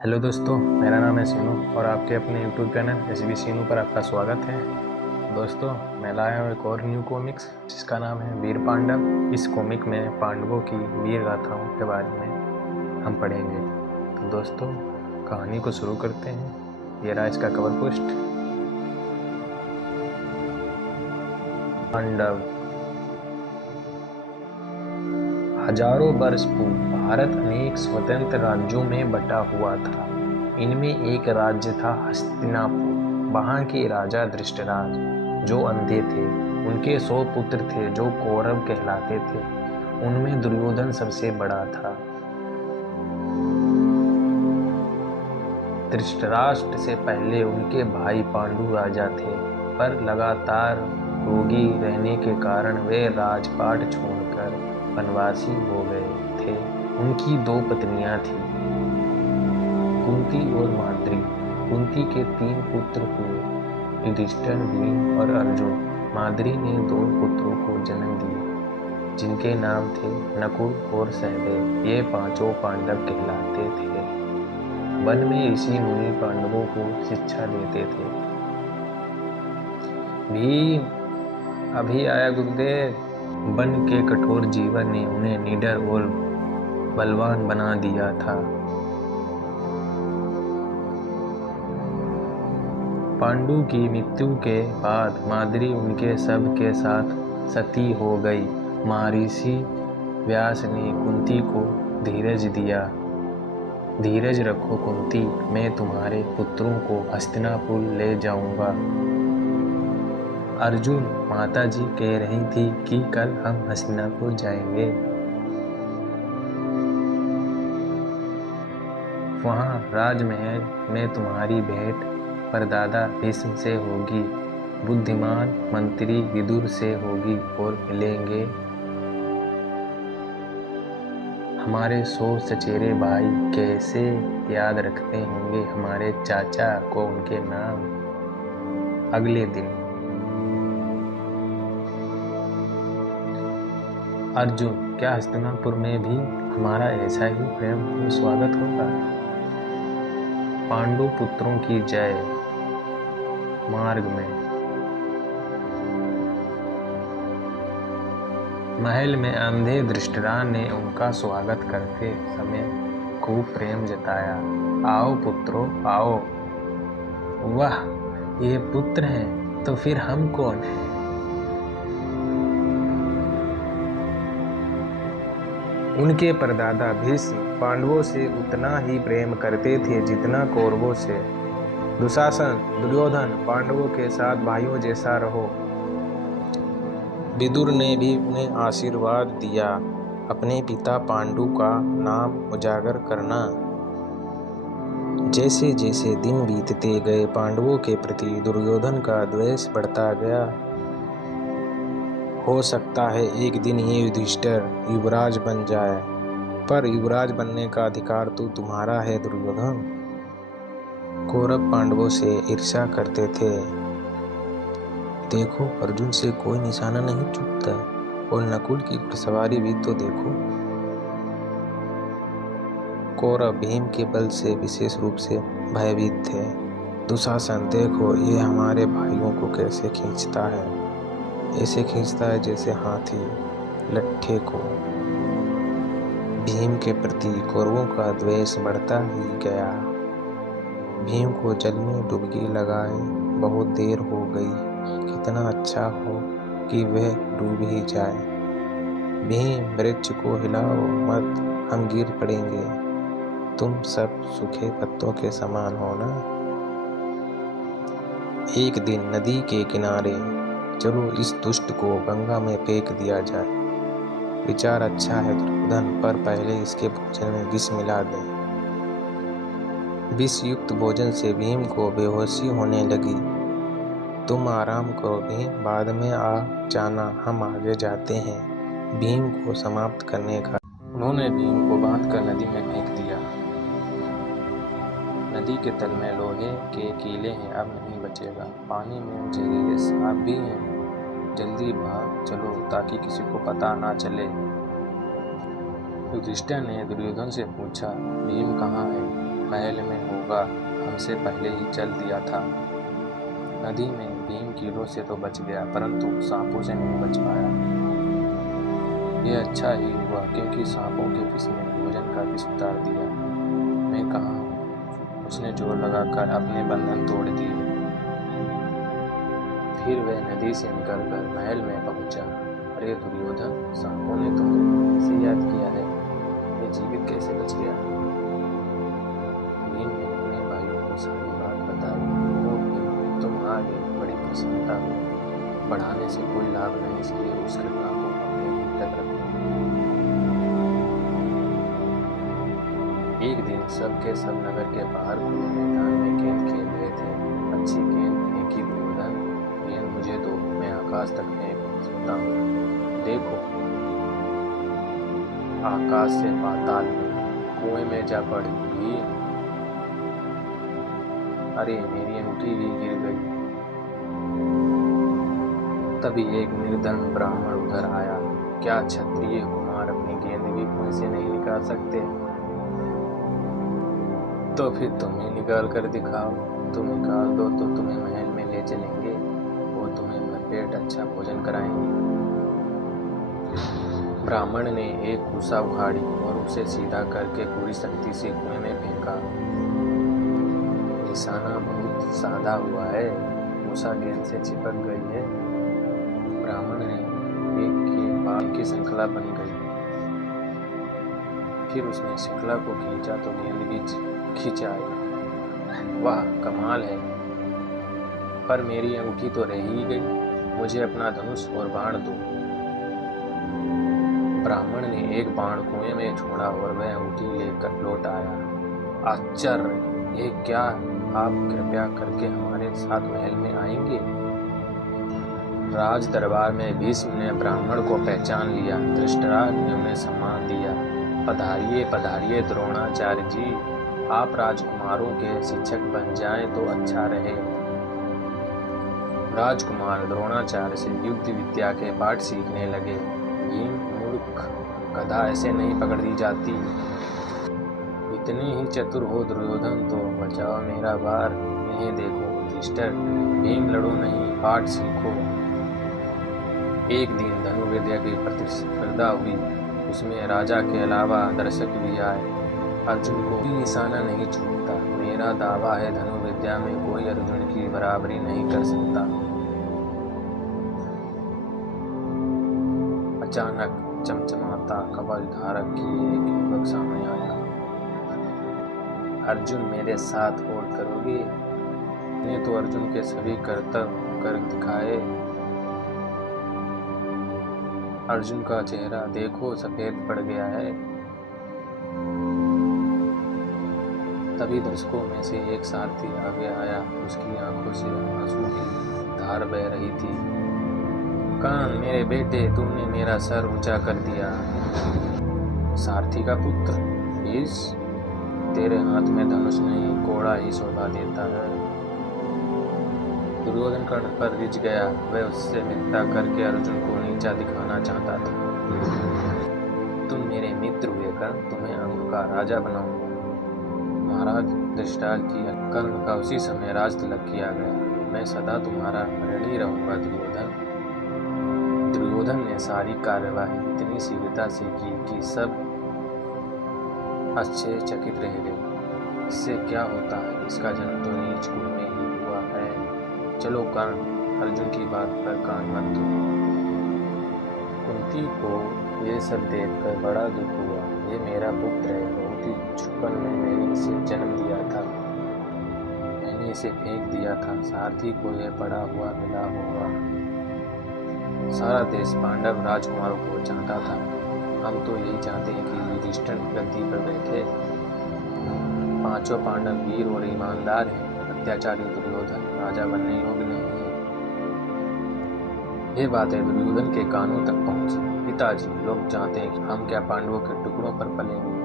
Hello दोस्तों, मेरा नाम है सीनू और आपके अपने यूट्यूब चैनल एस बी सीनू पर आपका स्वागत है। दोस्तों, मैं लाया हूँ एक और न्यू कॉमिक्स जिसका नाम है वीर पांडव। इस कॉमिक में पांडवों की वीर गाथाओं के बारे में हम पढ़ेंगे। तो दोस्तों, कहानी को शुरू करते हैं। ये रहा इसका कवर पोस्ट। पांडव। हजारों वर्ष पूर्व भारत अनेक स्वतंत्र राज्यों में बटा हुआ था। इनमें एक राज्य था हस्तिनापुर। वहां के राजा धृतराज जो अंधे थे, उनके 100 पुत्र थे जो कौरव कहलाते थे। उनमें दुर्योधन सबसे बड़ा था। धृतराष्ट्र से पहले उनके भाई पांडु राजा थे, पर लगातार रोगी रहने के कारण वे राजपाट छोड़कर वनवासी हो गए थे। उनकी 2 पत्नियां थीं, कुंती और माद्री। कुंती के 3 पुत्र हुए, युधिष्ठिर, भीम और अर्जुन। माद्री ने 2 पुत्रों को जन्म दिया जिनके नाम थे नकुल और सहदेव। ये 5 पांडव कहलाते थे। वन में ऋषि मुनि पांडवों को शिक्षा देते थे। भीम, अभी आया गुरुदेव। वन के कठोर जीवन ने उन्हें निडर और बलवान बना दिया था। पांडु की मृत्यु के बाद माद्री उनके सब के साथ सती हो गई। महर्षि व्यास ने कुंती को धीरज दिया। धीरज रखो कुंती, मैं तुम्हारे पुत्रों को हस्तिनापुर ले जाऊंगा। अर्जुन, माताजी कह रही थी कि कल हम हस्तिनापुर जाएंगे। वहां राजमहल में तुम्हारी भेंट परदादा भीष्म से होगी, बुद्धिमान मंत्री विदुर से होगी और मिलेंगे हमारे 100 चचेरे भाई। कैसे याद रखते होंगे हमारे चाचा को उनके नाम। अगले दिन अर्जुन, क्या हस्तिनापुर में भी हमारा ऐसा ही प्रेम स्वागत होगा? पांडु पुत्रों की जय। मार्ग में महल में अंधे धृतराष्ट्र ने उनका स्वागत करते समय खूब प्रेम जताया। आओ पुत्रों, आओ। वाह, ये पुत्र हैं, तो फिर हम कौन हैं? उनके परदादा भीष्म पांडवों से उतना ही प्रेम करते थे जितना कौरवों से। दुशासन, दुर्योधन, पांडवों के साथ भाइयों जैसा रहो। विदुर ने भी उन्हें आशीर्वाद दिया, अपने पिता पांडु का नाम उजागर करना। जैसे जैसे दिन बीतते गए, पांडवों के प्रति दुर्योधन का द्वेष बढ़ता गया। हो सकता है एक दिन ये युधिष्ठिर युवराज बन जाए, पर युवराज बनने का अधिकार तो तुम्हारा है दुर्योधन। कौरव पांडवों से ईर्ष्या करते थे। देखो, अर्जुन से कोई निशाना नहीं चूकता, और नकुल की घुड़सवारी भी तो देखो। कौरव भीम के बल से विशेष रूप से भयभीत थे। दुशासन, देखो ये हमारे भाइयों को कैसे खींचता है। ऐसे खींचता है जैसे हाथी लट्ठे को। भीम के प्रति कौरवों का द्वेष बढ़ता ही गया। भीम को जल में डुबकी लगाए बहुत देर हो गई। कितना अच्छा हो कि वह डूब ही जाए। भीम, वृक्ष को हिलाओ मत, हम गिर पड़ेंगे। तुम सब सूखे पत्तों के समान हो ना। एक दिन नदी के किनारे, चलो इस दुष्ट को गंगा में फेंक दिया जाए। विचार अच्छा है दुर्योधन, पर पहले इसके भोजन में विष मिला दें। विष युक्त भोजन से भीम को बेहोशी होने लगी। तुम आराम करो भीम, बाद में आ जाना, हम आगे जाते हैं। भीम को समाप्त करने का उन्होंने भीम को बांधकर नदी में फेंक दिया। नदी के तल में लोहे के कीले हैं, अब नहीं बचेगा। पानी में जहरीले सांप भी हैं। जल्दी भाग चलो ताकि किसी को पता ना चले। युधिष्ठिर ने दुर्योधन से पूछा, भीम कहाँ है? महल में होगा, हमसे पहले ही चल दिया था। नदी में भीम कीड़ों से तो बच गया, परंतु सांपों से नहीं बच पाया। ये अच्छा ही हुआ, क्योंकि सांपों के विष ने भोजन का विष उतार दिया। मैं कहाँ हूँ? उसने जोर लगाकर अपने बंधन तोड़ दिए। फिर वह नदी से निकलकर महल में पहुंचा। अरे दुर्योधन, सांपों ने तुम्हें कैसे याद किया है? ये जीवित कैसे बच गया? भीम ने अपने भाइयों को सारी बात बताई। वो भीम, तुम आ गए, बड़ी प्रसन्नता हुई। बढ़ाने से कोई लाभ नहीं, इसलिए उस घटना को अपने भीतर रखो। एक दिन सब के सब नगर के बाहर खुले मैदान में गेंद खेल रहे थे। अच्छी गेंद फेंकी दुर्योधन। गेंद मुझे दो, मैं आकाश तक फेंक सकता हूँ। देखो, आकाश से पाताल में, कुएं में जा पड़ी। अरे मेरी अंगूठी भी गिर गई। तभी एक निर्धन ब्राह्मण उधर आया। क्या क्षत्रिय कुमार अपनी गेंद भी कुएं से नहीं निकाल सकते? तो फिर तुम ही निकाल कर दिखाओ। तुम निकाल दो तो तुम्हें महल में ले चलेंगे, वो तुम्हें भरपेट अच्छा भोजन कराएंगे। ब्राह्मण ने एक कुसा उखाड़ी और उसे सीधा करके पूरी शक्ति से कुएं में फेंका। निशाना बहुत साधा हुआ है, कुसा गेंद से चिपक गई है। ब्राह्मण ने एक के बाद की श्रृंखला बन गई। फिर उसने श्रृंखला को खींचा तो गेंद भी खींच आई। वाह, कमाल है, पर मेरी अंगूठी तो रह ही गई। मुझे अपना धनुष और बाण दो। ब्राह्मण ने एक बाण कुएं में छोड़ा और वह अंगूठी लेकर लौट आया। आश्चर्य, ये क्या? आप कृपया करके हमारे साथ महल में आएंगे? राज दरबार में भीष्म ने ब्राह्मण को पहचान लिया। धृतराष्ट्र ने उन्हें सम्मान दिया। पधारिए पधारिए द्रोणाचार्य जी, आप राजकुमारों के शिक्षक बन जाएं तो अच्छा रहे। राजकुमार द्रोणाचार्य से युद्ध विद्या के पाठ सीखने लगे। भीम, मूर्ख, गधा ऐसे नहीं पकड़ दी जाती। इतनी ही चतुर हो दुर्योधन तो बचाओ मेरा भार। इन्हें देखो युधिष्ठिर, भीम लड़ो नहीं, पाठ सीखो। एक दिन धनुर्विद्या की प्रतिस्पर्धा हुई। उसमें राजा के अलावा दर्शक भी आए। अर्जुन को भी निशाना नहीं छूटता। मेरा दावा है, धनुर्विद्या में कोई अर्जुन की बराबरी नहीं कर सकता। अचानक चमचमाता कवच धारक की एक युवक सामने आया। अर्जुन, मेरे साथ होड़ करोगे? ने तो अर्जुन के सभी कर्तव्य कर दिखाए। अर्जुन का चेहरा देखो सफेद पड़ गया है। तभी दर्शकों में से एक सारथी आगे आया। उसकी आंखों से आंसू की धार बह रही थी। कान, मेरे बेटे, तूने मेरा सर ऊंचा कर दिया। सारथी का पुत्र, इस तेरे हाथ में धनुष नहीं, कोड़ा ही शोभा देता है। दुर्योधन कर्ण पर रिझ गया। वह उससे मित्रता करके अर्जुन को नीचा दिखाना चाहता था। तुम मेरे मित्र हुए कर्ण, तुम्हें अंग का राजा बनाऊंगा। महाराज धृतराष्ट्र की कर्ण का उसी समय राज तिलक किया गया। मैं सदा तुम्हारा ऋणी रहूंगा दुर्योधन। दुर्योधन ने सारी कार्यवाही इतनी शीघ्रता से की कि सब आश्चर्यचकित रह गए। इससे क्या होता है? इसका जन्म तो नीच कुल में ही हुआ है। चलो कर्ण, अर्जुन की बात पर कान मत दो। कुंती को ये सब देखकर बड़ा दुख हुआ। ये मेरा पुत्र है, बहुत ही छुपन में मैंने इसे जन्म दिया था। मैंने इसे फेंक दिया था। सारथी को यह पड़ा हुआ मिला होगा। सारा देश पांडव राजकुमारों को चाहता था। हम तो यही चाहते हैं कि युधिष्ठिर गद्दी पर बैठे। पांचों पांडव वीर और ईमानदार हैं। अत्याचारी दुर्योधन राजा बनने योग्य नहीं है। ये बातें दुर्योधन के कानों तक पहुंची। पिताजी, लोग चाहते हैं कि हम क्या पांडवों के टुकड़ों पर पलेंगे?